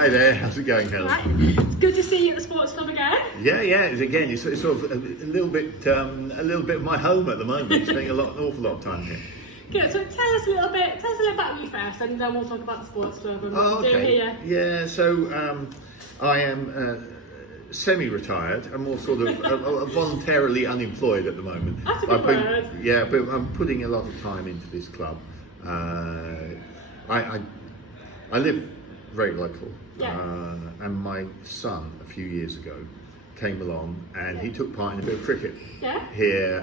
Hi there, how's it going, Helen? Right. It's good to see you at the sports club again. Yeah, again, it's sort of a little bit of my home at the moment. Spending an awful lot of time here. Good. So tell us a little about you first, and then we'll talk about the sports club and what you do here. Yeah, so I am semi-retired. I'm more sort of voluntarily unemployed at the moment. That's a good word. Yeah, but I'm putting a lot of time into this club. I live very local, and my son a few years ago came along and he took part in a bit of cricket here,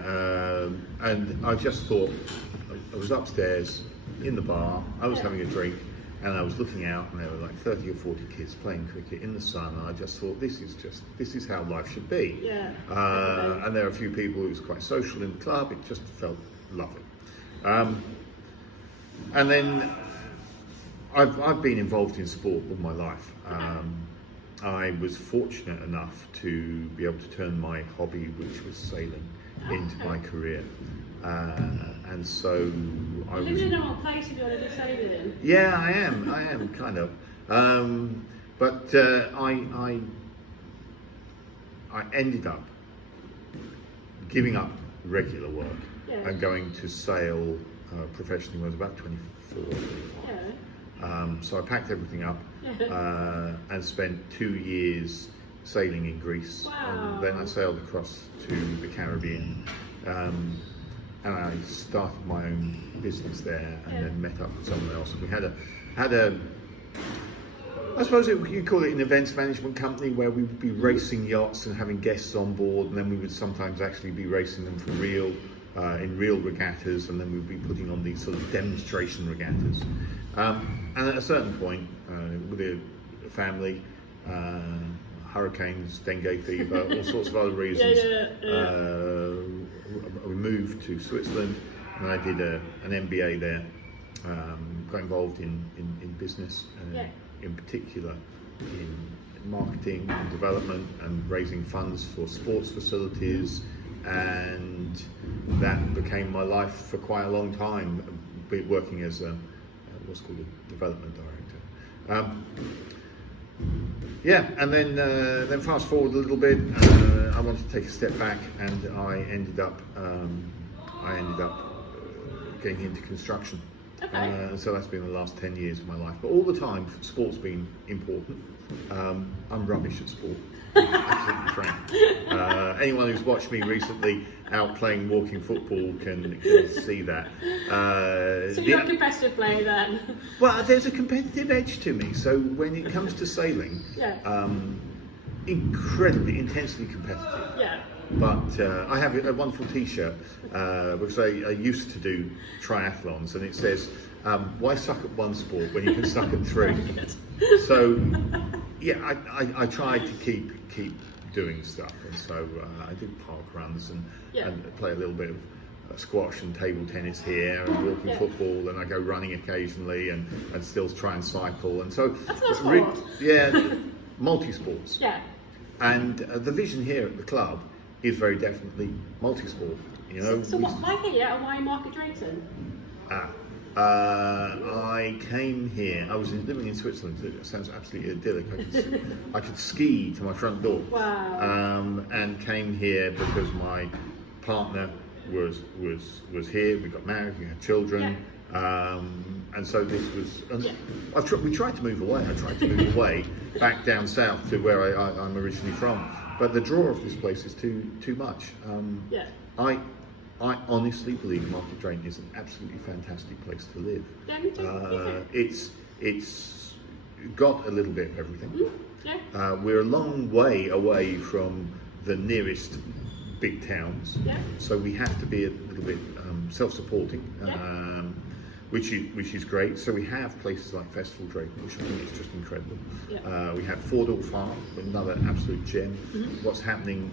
and I just thought, I was upstairs in the bar, I was having a drink, and I was looking out and there were like 30 or 40 kids playing cricket in the sun, and I just thought, this is how life should be. And there are a few people who was quite social in the club. It just felt lovely. And then I've been involved in sport all my life. I was fortunate enough to be able to turn my hobby, which was sailing, into my career. And so I was... You live in a place if you want to do sailing. Yeah, I am kind of. But I ended up giving up regular work and going to sail professionally when I was about 24, 25. So I packed everything up and spent 2 years sailing in Greece. Wow. And then I sailed across to the Caribbean, and I started my own business there, and then met up with someone else. And we had a I suppose you'd call it an events management company, where we would be racing yachts and having guests on board, and then we would sometimes actually be racing them for real, in real regattas, and then we'd be putting on these sort of demonstration regattas. And at a certain point, with a family, hurricanes, dengue fever, all sorts of other reasons, we moved to Switzerland, and I did an MBA there. Got involved in business, in particular in marketing and development and raising funds for sports facilities, and that became my life for quite a long time, working as what's called a development director. And then fast forward a little bit, I wanted to take a step back, and I ended up getting into construction. So that's been the last 10 years of my life. But all the time, sport's been important. I'm rubbish at sport, absolutely frank. Anyone who's watched me recently out playing walking football can see that. So you're a competitive player then? Well, there's a competitive edge to me. So when it comes to sailing, incredibly, intensely competitive. But I have a wonderful T-shirt because I used to do triathlons, and it says, "Why suck at one sport when you can suck at three?" So, I tried to keep doing stuff, and so I did park runs and play a little bit of squash and table tennis here, and walking football, and I go running occasionally, and still try and cycle, and so that's not sport. Multi-sports. And the vision here at the club is very definitely multi-sport. You know. So why here and why Market Drayton? I came here. I was living in Switzerland. It sounds absolutely idyllic. I could ski to my front door. Wow. And came here because my partner was here. We got married. We had children. And so this was. We tried to move away. I tried to move away back down south to where I'm originally from. But the draw of this place is too much. I honestly believe Market Drayton is an absolutely fantastic place to live. Yeah, me too. It's got a little bit of everything. We're a long way away from the nearest big towns, so we have to be a little bit self-supporting, which is great. So we have places like Festival Drayton, which I think is just incredible. We have Fordall Farm, another absolute gem. What's happening,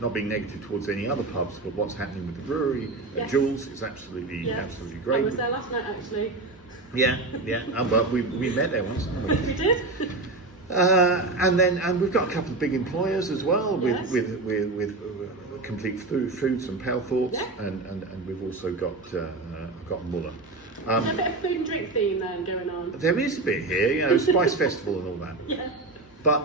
not being negative towards any other pubs, but what's happening with the brewery at Jules is absolutely great. I was there last night actually. But we met there once. We did. And we've got a couple of big employers as well, with complete foods and pale thoughts, Yeah. and we've also got I've got a Muller. There's a bit of food and drink theme then going on. There is a bit here, you know, Spice Festival and all that. Yeah. But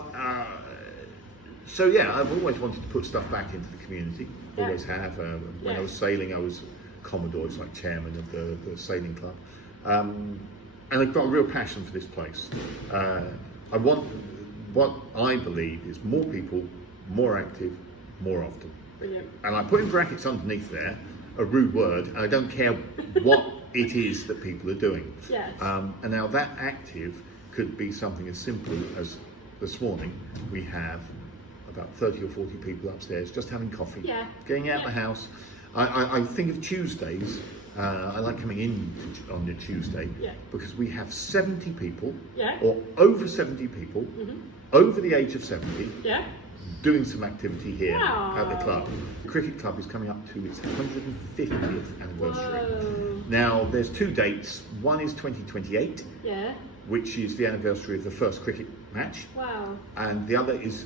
so yeah, I've always wanted to put stuff back into the community. Yeah. Always have. When I was sailing, I was Commodore, it's like chairman of the sailing club, and I've got a real passion for this place. I want what I believe is more people, more active, more often. Brilliant. And I put in brackets underneath there a rude word, and I don't care what it is that people are doing. Yes. And now that active could be something as simple as this morning we have about 30 or 40 people upstairs just having coffee, getting out the house. I think of Tuesdays, I like coming in on a Tuesday because we have 70 people or over 70 people over the age of 70 doing some activity here at the club. The cricket club is coming up to its 150th anniversary. Whoa. Now there's two dates. One is 2028, which is the anniversary of the first cricket match. Wow. And the other is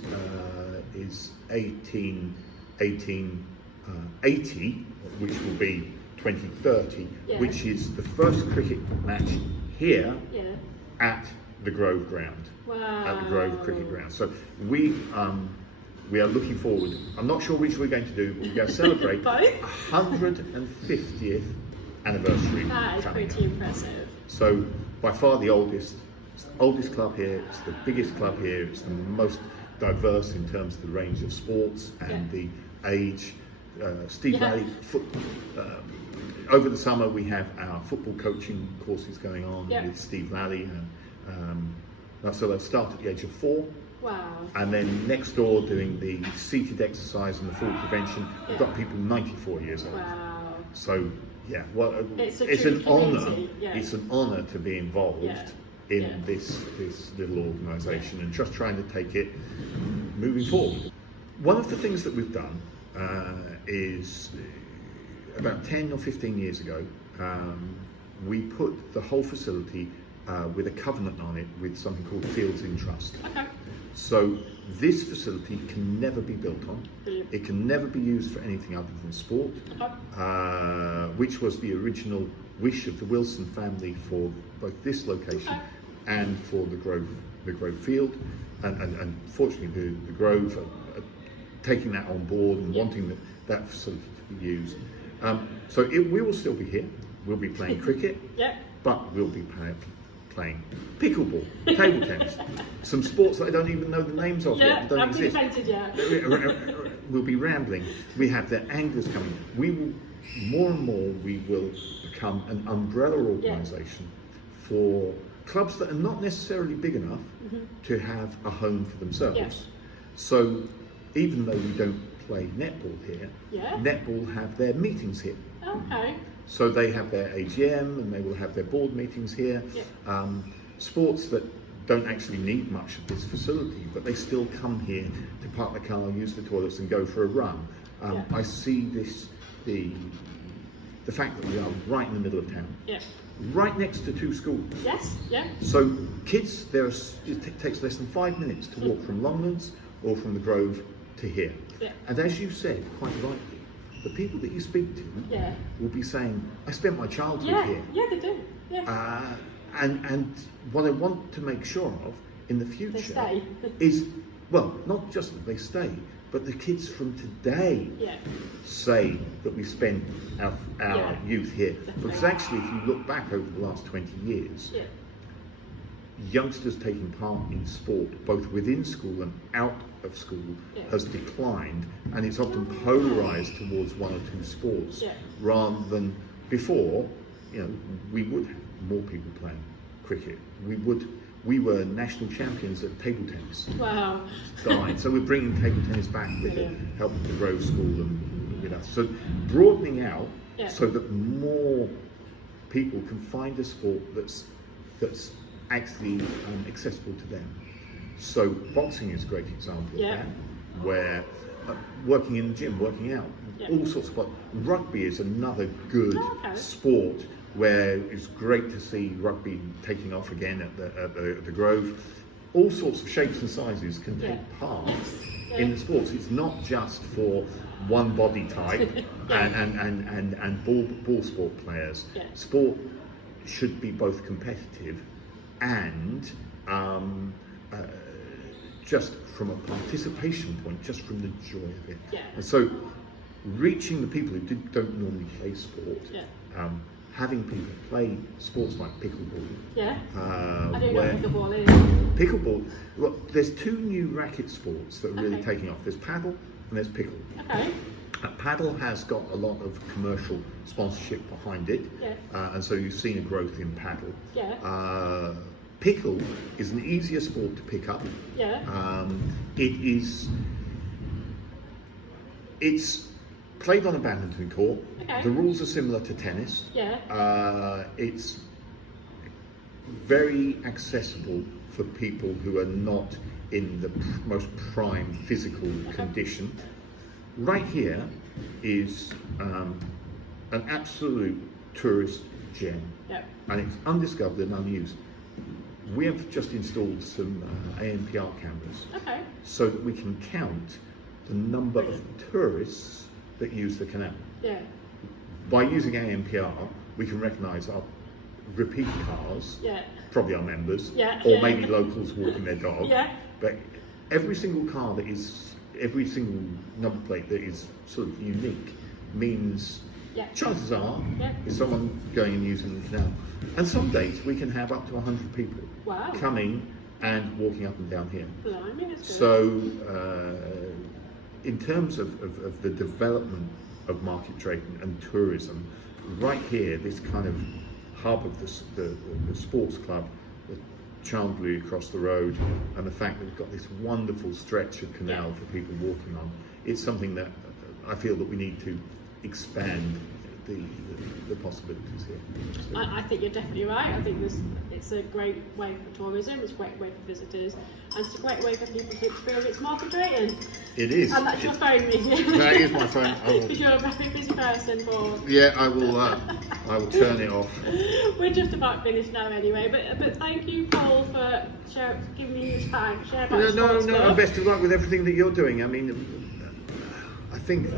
1880, which will be 2030, which is the first cricket match here at the Grove ground. Wow. At the Grove cricket ground. So we are looking forward. I'm not sure which we're going to do, but we're going to celebrate 150th anniversary. That is pretty impressive. So by far the oldest. It's the oldest club here, it's the biggest club here, it's the most diverse in terms of the range of sports and the age. Steve Valley, over the summer we have our football coaching courses going on with Steve Valley. So they start at the age of 4. Wow. And then next door doing the seated exercise and the fall prevention, we've got people 94 years old. Wow. So yeah, well, it's an honour. community. It's an honour to be involved in this little organisation and just trying to take it moving forward. One of the things that we've done is about 10 or 15 years ago, we put the whole facility with a covenant on it with something called Fields in Trust. Okay. So this facility can never be built on. It can never be used for anything other than sport, which was the original wish of the Wilson family for both this location and for the Grove Field. And fortunately, the Grove are taking that on board and wanting that facility to be used. So we will still be here. We'll be playing cricket, but we'll be playing pickleball, table tennis, some sports that I don't even know the names of yet, don't exist. We'll be rambling. We have the anglers coming. We will more and more. We will become an umbrella organisation for clubs that are not necessarily big enough to have a home for themselves. So even though we don't play netball here, netball have their meetings here. Okay. So they have their AGM and they will have their board meetings here. Sports that don't actually need much of this facility, but they still come here to park the car, use the toilets and go for a run. I see the fact that we are right in the middle of town. Right next to 2 schools. So kids, it takes less than 5 minutes to walk from Longlands or from the Grove to here. And as you said, quite rightly, the people that you speak to will be saying, I spent my childhood here. Yeah, they do. And what I want to make sure of in the future is, well, not just that they stay, but the kids from today say that we spent our youth here. Because actually, if you look back over the last 20 years, youngsters taking part in sport, both within school and out of school, has declined, and it's often polarised towards 1 or 2 sports, rather than before. You know, we would have more people playing cricket. We were national champions at table tennis. Wow. So we're bringing table tennis back with the help of the Grove School and with us. So broadening out so that more people can find a sport that's actually accessible to them. So boxing is a great example of that, where working in the gym, working out, all sorts of sports. Rugby is another good sport where it's great to see rugby taking off again at the Grove. All sorts of shapes and sizes can take part in the sports. It's not just for one body type and ball sport players. Yeah. Sport should be both competitive and just from a participation point, just from the joy of it. Yeah. And so reaching the people who don't normally play sport, having people play sports like pickleball. Yeah. I don't know where what pickleball is. Pickleball, well, there's two new racket sports that are really taking off. There's paddle and there's pickle. Okay. Paddle has got a lot of commercial sponsorship behind it, and so you've seen a growth in paddle. Yeah. Pickle is an easier sport to pick up. Yeah. It's played on a badminton court. Okay. The rules are similar to tennis. Yeah. It's very accessible for people who are not in the most prime physical condition. Right here is an absolute tourist gem, and it's undiscovered and unused. We have just installed some ANPR cameras, so that we can count the number of tourists that use the canal. Yeah. By using ANPR, we can recognise our repeat cars, probably our members, or maybe locals walking their dog. But every single car every single number plate that is sort of unique means chances are is someone going and using the canal. And some days we can have up to 100 people coming and walking up and down here. So in terms of the development of Market Drayton and tourism, right here, this kind of hub of the sports club, the Chandler across the road, and the fact that we've got this wonderful stretch of canal for people walking on, it's something that I feel that we need to expand the possibilities here. I think you're definitely right. I think it's a great way for tourism, it's a great way for visitors, and it's a great way for people to experience Market Drayton. It is. And that's your phone music. That is my phone. Because you're a very busy person, Paul. Yeah, I will turn it off. We're just about finished now anyway, but thank you, Paul, for giving me your time. Share about No, stuff. and best of luck with everything that you're doing. I mean, I think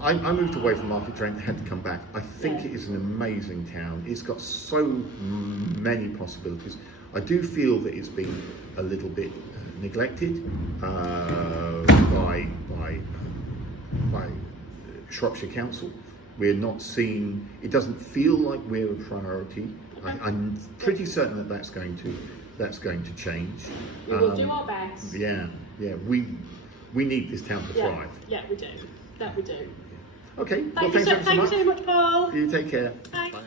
I moved away from Market Drayton, had to come back. I think it is an amazing town. It's got so many possibilities. I do feel that it's been a little bit neglected by Shropshire Council. We're not seen. It doesn't feel like we're a priority. I'm pretty certain that that's going to change. We will do our best. Yeah. We need this town to thrive. Yeah, we do. That we do. Okay. Thank you so much, Paul. You take care. Bye. Bye.